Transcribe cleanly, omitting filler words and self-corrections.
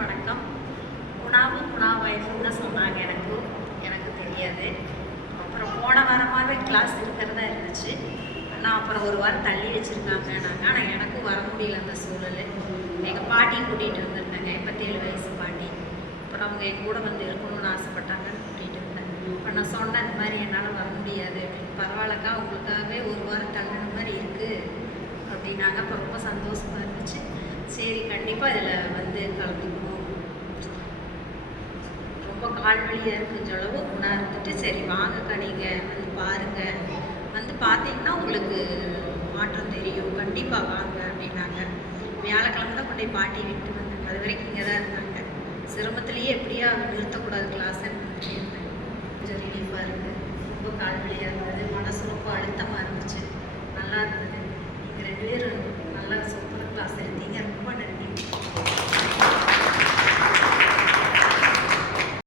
அனைவருக்கும் வணக்கம். குணாவாய்ப்புன்னு சொன்னாங்க. எனக்கு தெரியாது. அப்புறம் போன வாரமாகவே கிளாஸ் இருக்கிறதா இருந்துச்சு. ஆனால் அப்புறம் ஒரு வாரம் தள்ளி வச்சுருக்காங்க நாங்கள். ஆனால் எனக்கும் வர முடியல அந்த சூழல். எங்கள் பாட்டியும் கூட்டிகிட்டு வந்திருந்தாங்க, 87 வயசு பாட்டி. அப்புறம் அவங்க என் கூட வந்து இருக்கணும்னு ஆசைப்பட்டாங்கன்னு கூட்டிகிட்டு இருந்தேன். இப்போ நான் சொன்னேன் இந்த மாதிரி என்னால் வர முடியாது அப்படின்னு. பரவாயில்லக்கா, உங்களுக்காகவே ஒரு வாரம் தள்ளின மாதிரி இருக்குது அப்படின்னாங்க. அப்போ ரொம்ப சந்தோஷமாக இருந்துச்சு. சரி, கண்டிப்பாக இதில் வந்து கலந்துக்கணும். ரொம்ப கால் வலியாக இருக்குன்ற அளவு குணா இருந்துட்டு, சரி வாங்கக்கா, நீங்கள் வந்து பாருங்கள், வந்து பார்த்தீங்கன்னா உங்களுக்கு மாற்றம் தெரியும், கண்டிப்பாக வாங்க அப்படின்னாங்க. வியாழக்கிழமை தான் கொண்டு போய் பாட்டி விட்டு வந்தாங்க. அது வரைக்கும் இங்கே தான் இருந்தாங்க. சிரமத்துலேயே எப்படியா நிறுத்தக்கூடாது கிளாஸ்ன்னு வந்துட்டே இருந்தேன். கொஞ்சம் ரிலீஃபாக இருக்குது. ரொம்ப கால் வலியாக இருந்தது, மனசு ரொம்ப அழுத்தமாக இருந்துச்சு. நல்லா இருந்தது. நீங்கள் 2 பேரும் நல்லா சூப்பராக கிளாஸ் எடுத்தீங்க.